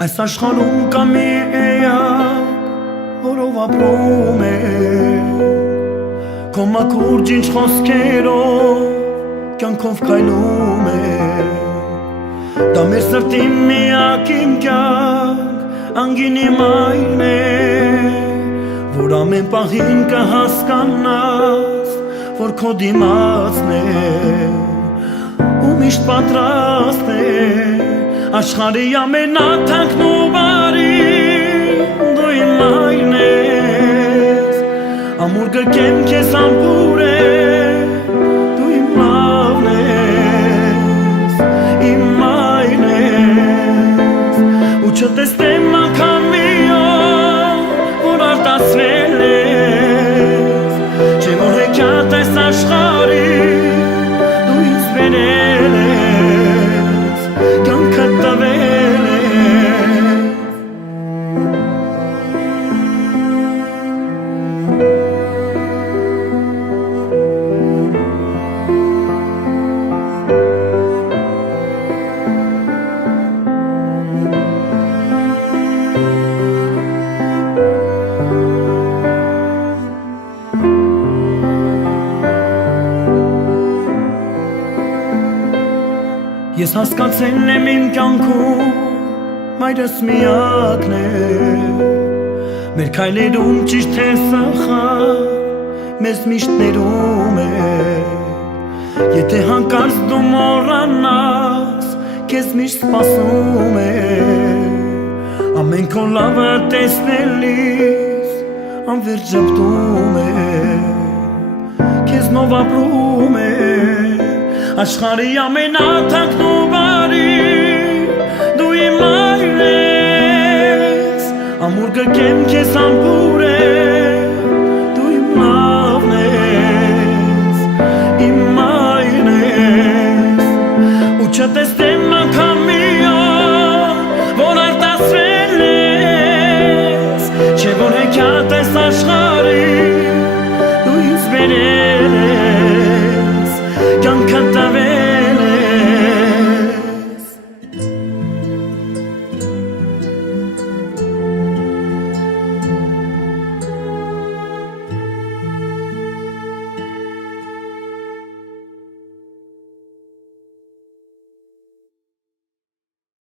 Այս աշխարհում կա մի էակ, որով ապրում է քո մաքուր ջինջ խոսքերով կյանքով քայլում է դա մեր սրտի միակ իմ կյանք անգին իմ այն է որ ամեն պահին կհասկանաս որ քո դիմացն է ու միշտ պատրաստ է Աշխարհի ամենաթանկն ու բարի դու իմ այն ես Ամուր գրկեմ քեզ ամպուրել դու իմ լավն ես Իմ այն ես ու չտեսնեմ անգամ մի օր որ արտասվել ես Չէ որ հեքիաթ ես աշխարհի դու ինձ բերել ես Ես հասկացել եմ իմ կյանքում մայրս միակն է Մեր քայլերում ճիշտ թե սխալ մեզ միշտ ներում է Եթե հանկարծ դու մոռանաս քեզ միշտ սպասում է Ամեն քո լավը տեսնելիս անվերջ ժպտում է Քեզնով ապրում է Աշխարհի ամենաթանկն ու բարի դու իմ այն ես Ամուր գրկեմ քեզ ամպուրել դու իմ լավն ես Իմ այն ես ու չտեսնեմ